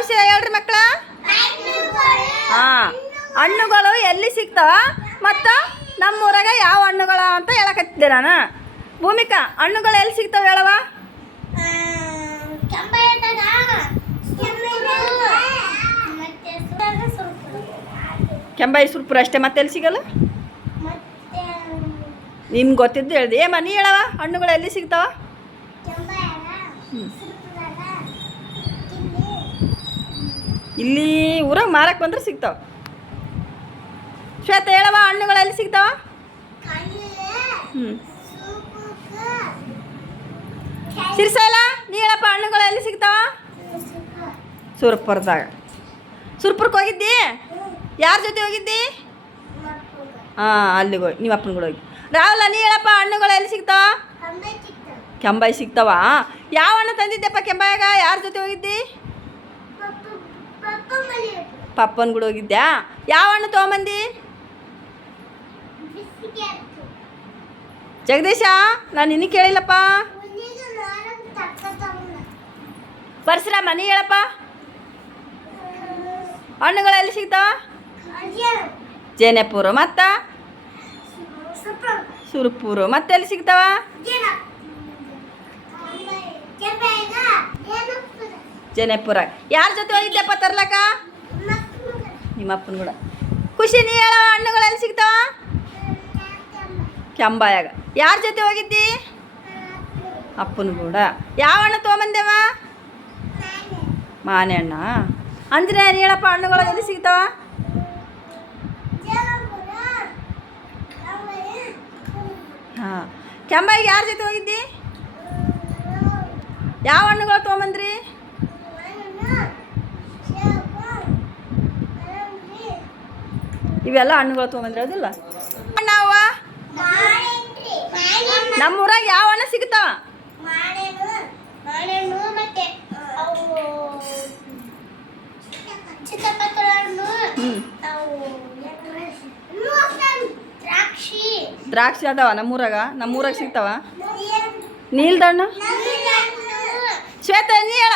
ವಿಷಯ ಹೇಳ್ರಿ ಮಕ್ಕಳ? ಹಾಂ, ಹಣ್ಣುಗಳು ಎಲ್ಲಿ ಸಿಗ್ತಾವ ಮತ್ತು ನಮ್ಮೂರಾಗ ಯಾವ ಹಣ್ಣುಗಳ ಅಂತ ಹೇಳಕತ್ತಿದ್ದೆ ನಾನು. ಭೂಮಿಕಾ, ಹಣ್ಣುಗಳು ಎಲ್ಲಿ ಸಿಗ್ತಾವ ಹೇಳವ? ಕೆಂಬಾಯಿ ಸುರ್ಪುರ ಅಷ್ಟೇ, ಮತ್ತೆ ಎಲ್ಲಿ ಸಿಗಲ್ಲ? ನಿಮ್ಗೆ ಗೊತ್ತಿದ್ದು ಹೇಳ್ದೆ. ಏಮ್ಮ ನೀ ಹೇಳವ, ಹಣ್ಣುಗಳು ಎಲ್ಲಿ ಸಿಗ್ತಾವ? ಇಲ್ಲಿ ಊರಾಗ ಮಾರಕ್ಕೆ ಬಂದ್ರೆ ಸಿಗ್ತಾವ. ಶ್ವೇತ ಹೇಳವ, ಹಣ್ಣುಗಳು ಎಲ್ಲಿ ಸಿಗ್ತಾವ? ಸಿರ್ಸೈಲ ನೀ ಹೇಳಪ್ಪ, ಹಣ್ಣುಗಳು ಎಲ್ಲಿ ಸಿಗ್ತಾವ? ಸುರ್ಪುರದಾಗ. ಸುರ್ಪುರಕ್ಕೆ ಹೋಗಿದ್ದಿ? ಯಾರ ಜೊತೆ ಹೋಗಿದ್ದಿ? ಹಾಂ, ಅಲ್ಲಿಗೆ ಹೋಗಿ ನಿಮ್ಮ ಅಪ್ಪನ ಕೂಡ ಹೋಗಿ. ರಾಹುಲ ನೀ ಹೇಳಪ್ಪ, ಹಣ್ಣುಗಳು ಎಲ್ಲಿ ಸಿಗ್ತಾವ? ಕೆಂಬಾಯಿ ಸಿಗ್ತಾವ. ಯಾವ ಹಣ್ಣು ತಂದಿದ್ದೆಪ್ಪ ಕೆಂಬಾಯಾಗ? ಯಾರ ಜೊತೆ ಹೋಗಿದ್ದಿ? ಪಪ್ಪನ ಕೂಡ ಹೋಗಿದ್ದ್ಯಾ? ಯಾವ ಹಣ್ಣು ತೊಗೊಂಬಂದಿ? ಜಗದೀಶ, ನಾನು ನಿನ್ನ ಕೇಳಿಲ್ಲಪ್ಪ. ಪರಶುರಾಮ ನೀ ಹೇಳಪ್ಪ, ಹಣ್ಣುಗಳು ಎಲ್ಲಿ ಸಿಗ್ತಾವ? ಜೇನೆಪುರ ಮತ್ತು ಸುರ್ಪುರ. ಮತ್ತೆ ಎಲ್ಲಿ ಸಿಗ್ತಾವ? ಜೇನೆಪುರ. ಯಾರ ಜೊತೆ ಹೋಗಿದ್ದೆಪ್ಪ ತರ್ಲಕ್ಕ? ನಿಮ್ಮ ಅಪ್ಪನ ಕೂಡ. ಖುಷಿ ನೀ ಹೇಳ, ಹಣ್ಣುಗಳು ಎಲ್ಲಿ ಸಿಗ್ತಾವ? ಕೆಂಬಾಯಾಗ. ಯಾರ ಜೊತೆ ಹೋಗಿದ್ದಿ? ಅಪ್ಪನ ಕೂಡ. ಯಾವ ಹಣ್ಣು ತೊಗೊಂಬಂದೇವ? ಮಾನೆ ಹಣ್ಣ. ಅಂದ್ರೆ ನೀ ಹೇಳಪ್ಪ, ಹಣ್ಣುಗಳು ಎಲ್ಲಿ ಸಿಗ್ತಾವ? ಹಾಂ, ಕೆಂಬಾಯಿಗೆ ಯಾರ ಜೊತೆ ಹೋಗಿದ್ದಿ? ಯಾವ ಹಣ್ಣುಗಳು ತೊಗೊಂಬಂದ್ರಿ? ಇವೆಲ್ಲ ಹಣ್ಣುಗಳು ತೊಗೊಂಬಂದ್ರಿ, ಹೌದಿಲ್ಲ? ನಾವು ನಮ್ಮೂರಾಗ ಯಾವ ಹಣ್ಣು ಸಿಗ್ತಾವ? ದ್ರಾಕ್ಷಿ ಅದಾವ ನಮ್ಮೂರಾಗ ಸಿಗ್ತಾವ. ನೀಲ್ದಣ್ಣು. ಶ್ವೇತ ನೀ ಹೇಳ,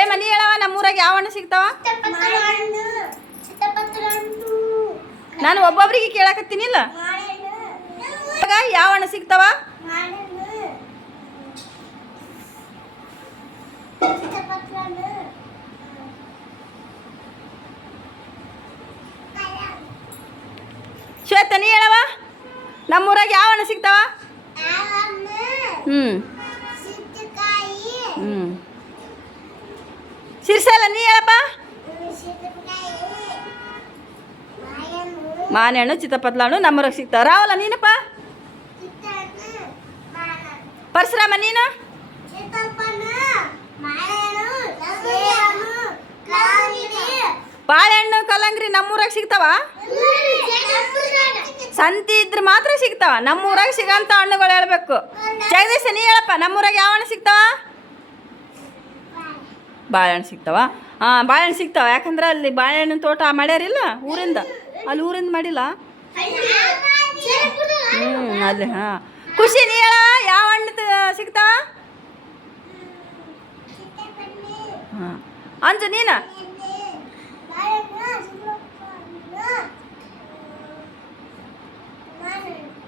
ಏಮ ನೀ ಹೇಳವ, ನಮ್ಮೂರಾಗ ಯಾವ ಹಣ್ಣು ಸಿಗ್ತಾವ? ನಾನು ಒಬ್ಬೊಬ್ರಿಗೆ ಕೇಳಕತ್ತೀನಿಲ್ಲ. ಯಾವ ಹಣ್ಣು ಸಿಗ್ತಾವ? ಶ್ವೇತ ನೀ ಹೇಳವ, ನಮ್ಮೂರಾಗ ಯಾವ ಹಣ್ಣು ಸಿಗ್ತಾವ? ಸಿರ್ಸಲ್ಲ ನೀ ಹೇಳಪ್ಪ. ಮಾನೆ ಹಣ್ಣು, ಚಿತ್ತಪತ್ಲ ಹಣ್ಣು ನಮ್ಮೂರಾಗ ಸಿಗ್ತಾವ. ರಾವಲ್ಲ ನೀನಪ್ಪ? ಪರಶುರಾಮ ನೀನು? ಬಾಳೆಹಣ್ಣು, ಕಲ್ಲಂಗಡಿ ನಮ್ಮೂರಾಗ ಸಿಗ್ತಾವ? ಸಂತಿ ಇದ್ರೆ ಮಾತ್ರ ಸಿಗ್ತಾವ. ನಮ್ಮೂರಾಗ ಸಿಗೋಂಥ ಹಣ್ಣುಗಳು ಹೇಳ್ಬೇಕು. ಜಗದೀಶ ನೀ ಹೇಳಪ್ಪ, ನಮ್ಮೂರಾಗ ಯಾವ ಹಣ್ಣು ಸಿಗ್ತಾವ? ಬಾಳೆಹಣ್ಣು ಸಿಗ್ತಾವ. ಹಾಂ, ಬಾಳೆಹಣ್ಣು ಸಿಗ್ತಾವ. ಯಾಕಂದ್ರೆ ಅಲ್ಲಿ ಬಾಳೆಹಣ್ಣಿನ ತೋಟ ಮಾಡ್ಯಾರಿಲ್ಲ ಊರಿಂದ, ಅಲ್ಲಿ ಊರಿಂದ ಮಾಡಿಲ್ಲ. ಅಲ್ಲಿ. ಹಾಂ, ಖುಷಿ ನೀ ಹೇಳ, ಯಾವ ಹಣ್ಣು ಸಿಗ್ತಾವ? ಹಾಂ, ಅಂಜು ನೀನು?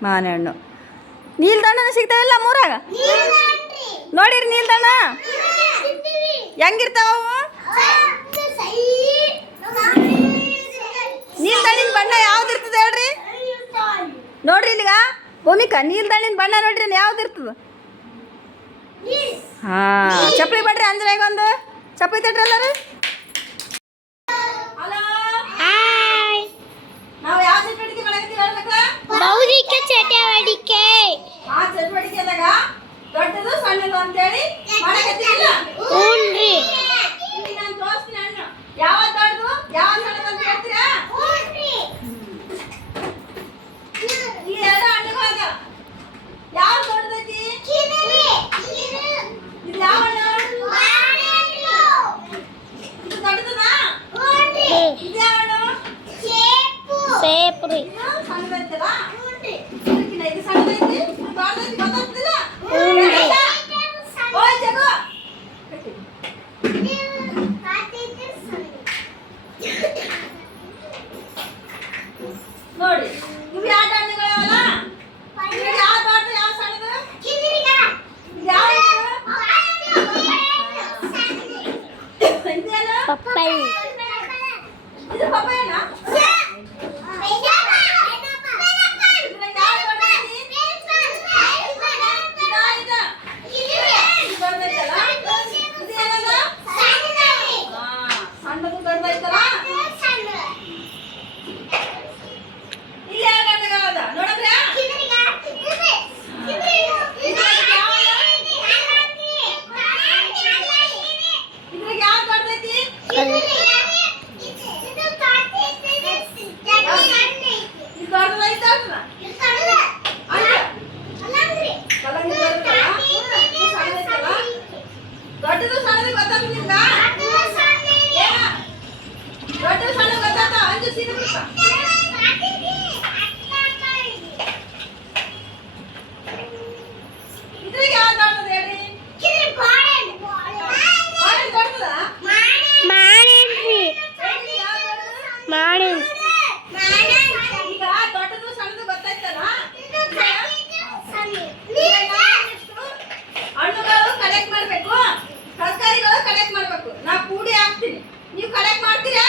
ಮಾನೆ ಹಣ್ಣು. ನೀಲ್ದಣ್ಣನ ಸಿಗ್ತಾವಿಲ್ಲ ಮೂರಾಗ? ನೋಡಿರಿ ನೀಲ್ದಣ್ಣ ಹೆಂಗಿರ್ತಾವ? ನೀಲ್ದಣ್ಣಿನ ಬಣ್ಣ ಯಾವ್ದು ಇರ್ತದೆ ಹೇಳ್ರಿ? ನೋಡ್ರಿ ಇಲ್ಲಿಗ ಭೂಮಿಕಾ, ನೀಲ್ದಣ್ಣಿನ ಬಣ್ಣ ನೋಡ್ರಿ ಯಾವ್ದು ಇರ್ತದ? ಹಾಂ, ಚಪ್ಪಲಿ ಬಡ್ರಿ ಅಂಜನಾಗ ಒಂದು ಚಪ್ಪಲಿ ತಟ್ರಿ ಎಲ್ಲರೂ. ನಾವು ಯಾವ ಚಟುವಟಿಕೆ ಮಾಡಕತ್ತೀವಿ ಹೇಳ್ಬೇಕ? ಬೌದ್ಧಿಕ ಚಟುವಟಿಕೆ. ಆ ಚಟುವಟಿಕೆದಾಗ ದೊಡ್ಡದು ಸಣ್ಣದು ಅಂತೇಳಿ ಮಾಡಕತ್ತೀವಿಲ್ಲ? ಹ್ಞೂನ್ರಿ. ನಾನು ತೋರಿಸ್ತೀನಿ ಹಣ್ಣು. ಯಾವ ದೊಡ್ಡದು ಯಾವ ಸಣ್ಣದು ಅಂತ ಹೇಳ್ತೀರಾ? ಈ ಎರಡು ಹಣ್ಣುಗಳಾಗ ಯಾವ ದೊಡ್ಡದೈತಿ? ಇದು ಯಾವ ಹಣ್ಣು? ಪಪ್ಪಲ್ ಇದು ಪಪ್ಪಾಯನಾ? ಮಾಡೇನ್ರಿ ಮಾಡೇನ್ ಈಗ ದೊಡ್ಡದು ಸಣ್ಣದು ಗೊತ್ತಾಯ್ತಲ್ಲ? ಹಣ್ಣುಗಳು ಕಲೆಕ್ಟ್ ಮಾಡ್ಬೇಕು, ತರಕಾರಿಗಳು ಕಲೆಕ್ಟ್ ಮಾಡ್ಬೇಕು. ನಾ ಕೂಡಿ ಹಾಕ್ತೀನಿ, ನೀವು ಕಲೆಕ್ಟ್ ಮಾಡ್ತೀರಾ?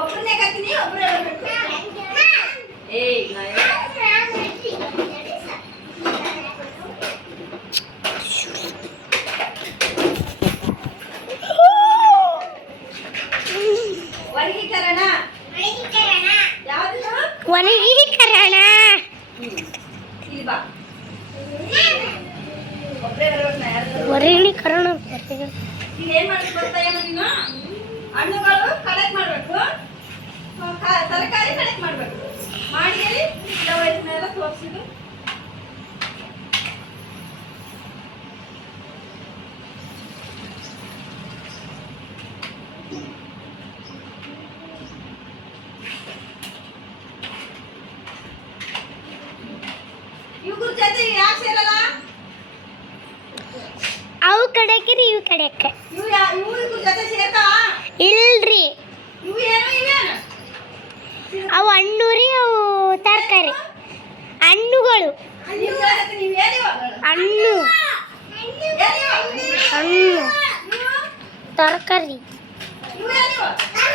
ಒಬ್ಬರನ್ನೇ ಕತ್ತೀನಿ, ಒಬ್ಬರೇ ಬರ್ಬೇಕು. ಏಯ್ ವರ್ಗೀಕರಣ ಯಾವುದು? ವರ್ಗೀಕರಣ ಇಲ್ಲಿ ಬಾ, ಒಬ್ಬರೇ ಬರ್ಬೇಕು. ನಾ ಯಾರು ವರ್ಗೀಕರಣ ನೀವೇನ್ ಮಾಡ್ಬೇಕು ಗೊತ್ತಾ? ಏನು ನೀನು ಹಣ್ಣುಗಳು ಕಲೆಕ್ಟ್ ಮಾಡ್ಬೇಕು, ತರಕಾರಿ ಕಲೆಕ್ಟ್ ಮಾಡ್ಬೇಕು. ಮಾಡಿ ವಯಸ್ಸಿನೆಲ್ಲ ತೋರಿಸಿದ್ದು ಇವ್ರ ಜೊತೆ ಯಾಕೆ ಸೇರಲ್ಲ? ಅವು ಕಡೆಕ್ರಿ ಇವು ಕಡೆಕ ಇವ್ರ ಜೊತೆ ಸೇರ್ತಾವ? ಇಲ್ರಿ ಇವು ಏನು ಇವೇನು? ಅವು ಹಣ್ಣು ರೀ, ಅವು ತರಕಾರಿ ಹಣ್ಣುಗಳು ಹಣ್ಣು ಹಣ್ಣು ತರಕಾರಿ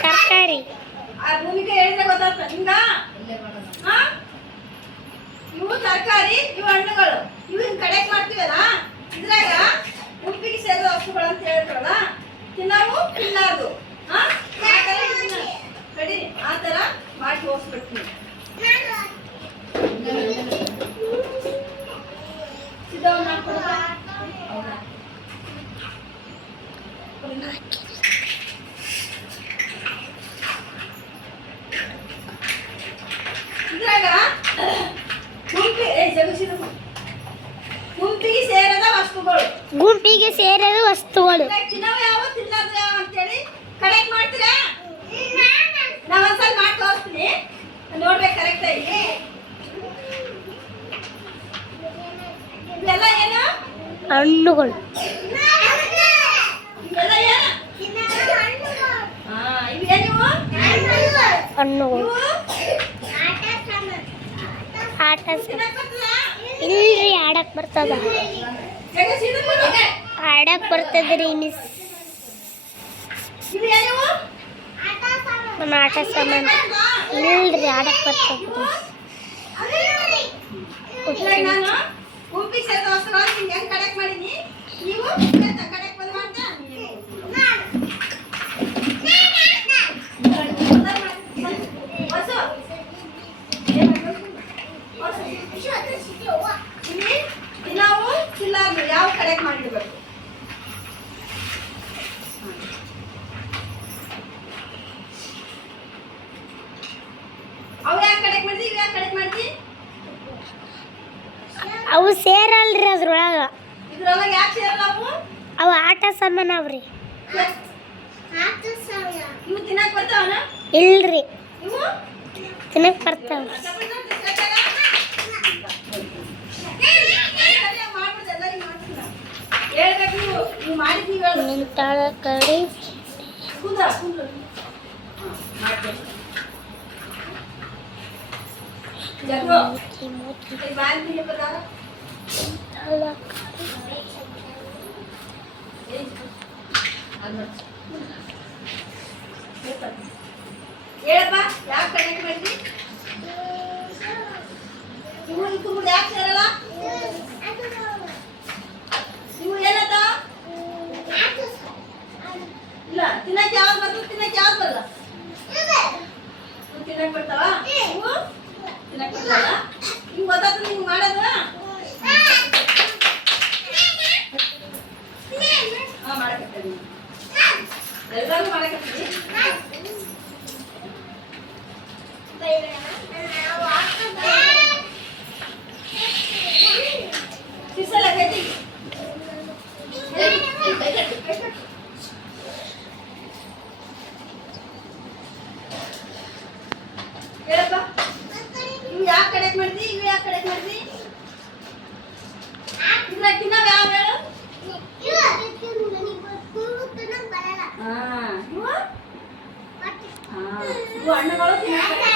ತರಕಾರಿ ಭೂಮಿಕೆ ಹೇಳಿದ್ರೆ ಗೊತ್ತಾಗ್ತ ನಿಂಗ? ಇವು ತರಕಾರಿ, ಇವು ಹಣ್ಣುಗಳು. ಇವನ್ ಕಡೆಕ್ಟ್ ಮಾಡ್ತೀವಲ್ಲ, ಇದ್ರಾಗ ಉಪ್ಪಿಗೆ ಸೇರಿದ ವಸ್ತುಗಳು ಅಂತ ಹೇಳ್ತಾರಲ್ಲ, ತಿನ್ನವು ತಿನ್ನದು. ಕಡಿ ಆ ಥರ ಮಾಡಿ ತೋರಿಸ್ಬಿಡ್ತೀನಿ. ಸಿದ್ಧವನ್ನ ಇದ್ರಾಗ ಗುಂಪಿಗೆ ಸೇರದ ವಸ್ತುಗಳು. ಗುಂಪಿಗೆ ಸೇರಿದ ವಸ್ತುಗಳು ತಿನ್ನವು ಯಾವ ತಿನ್ನೋದು ಯಾವ ಅಂತೇಳಿ ಕಲೆಕ್ಟ್ ಮಾಡ್ತೀರಾ? ನಾ ಒಂದ್ಸಲ ಮಾಡಿ ತೋರಿಸ್ತೀನಿ, ನೋಡ್ಬೇಕು ಕರೆಕ್ಟ್ ಆಗಿ. ಇವೆಲ್ಲ ಏನು? ಹಣ್ಣುಗಳು ಇವೆಲ್ಲ ಏನು? ಇವೇನಿವು? ಹಣ್ಣುಗಳು ಇವು ಆಟ ತಿನ್ನಕ್ ಬರ್ತದಾ? ಇಲ್ರಿ ಆಡಕ್ ಬರ್ತದ ಯಾಕೆ ಸೀದಾ ಕೊಡು? ಆಡಕ್ ಬರ್ತದ್ರಿ ಮಿಸ್ ಇವೇನಿವು? ನಮ್ಮ ಆಟ ಸಾಮಾನು ಇಲ್ರಿ ಆಡಕ್ ಬರ್ತದ್ರಿ ಇವಾಗ ನಾನು ಗುಂಪಿಗೆ ಸೇರಿದ ವಸ್ತುಗಳು ನಿಮ್ಗೆ ಹೆಂಗ್ ಕಲೆಕ್ಟ್ ಮಾಡೀನಿ, ನೀವು ಕಲೆಕ್ಟ್ ಬಂದು ಮಾಡ್ತಾ ನಾವು ಚಿಲ್ಲಾರ್ದು ಯಾವ ಕಲೆಕ್ಟ್ ಮಾಡಿರ್ಬೇಕು. ಅವು ಯಾಕೆ ಕಲೆಕ್ಟ್ ಮಾಡಿದ್ವಿ, ಇವು ಯಾಕೆ ಕಲೆಕ್ಟ್ ಮಾಡಿದ್ವಿ? ಅವು ಸೇರಲ್ರಿ ಅದ್ರೊಳಗ, ಇದ್ರೊಳಗೆ ಯಾಕೆ ಸೇರಲ್ಲ ಅವು? ಅವು ಆಟ ಸಾಮಾನು ಅವ್ರಿ ಇವು ತಿನ್ನಕ್ ಬರ್ತಾವನ? ಇಲ್ರಿ ಇವು ತಿನ್ನಕ್ ಬರ್ತಾವ ಹೇಳ್ಬೇಕು. ನೀವು ಮಾಡಿದ್ ನೀವು ಹೇಳು. ನಿಂತಾಳ ಕಡೆ ಕುಂದ್ರ ಕುಂದ್ರ ಜಗ್ಗು ಈ ಬಾಲ್ ಮೇಲೆ ಬರಾರ ನಿಂತಾಳ ಕಡೆ ಹೇಳಪ್ಪ ಯಾಕೆ ಕನೆಕ್ಟ್ ಮಾಡಿದ್ರಿ ಇವು ಇವು ಯಾಕೆ ಸೇರಲ್ಲ ಇವು ಏನದ ಇಲ್ಲ ತಿನ್ನಕ್ಕೆ ಯಾವ್ದು ಬರ್ತದೆ ತಿನ್ನಕ್ಕೆ ಯಾವ್ದು ಬರಲ್ಲ ತಿನ್ನಕ್ಕೆ ಬರ್ತಾವ ಇವು ತಿನ್ನಕ್ಕೆ ಬರ್ತಾವ ಹಿಂಗೆ ಗೊತ್ತಾಗ್ತದೆ ಹಿಂಗೆ ಮಾಡೋದು ಹಾಂ ಮಾಡಕತ್ತೀವಿ ಎಲ್ಲರೂ ಮಾಡಕತ್ತೀವಿ ಕಿಸಲ ಕಟ್ಟಿ ಹೇಳಪ್ಪ ಇವು ಯಾಕೆ ಕಡೆಕ್ ಮಾಡ್ತಿ ಇವು ಯಾಕೆ ಕಡೆಕ್ ಮಾಡ್ತಿ ಇದ್ರ ತಿನ್ನವ ಯಾವ ಹೇಳು ಹಾಂ ಇವು ಹಣ್ಣುಗಳು ತಿನ್ನಕ್ಕೆ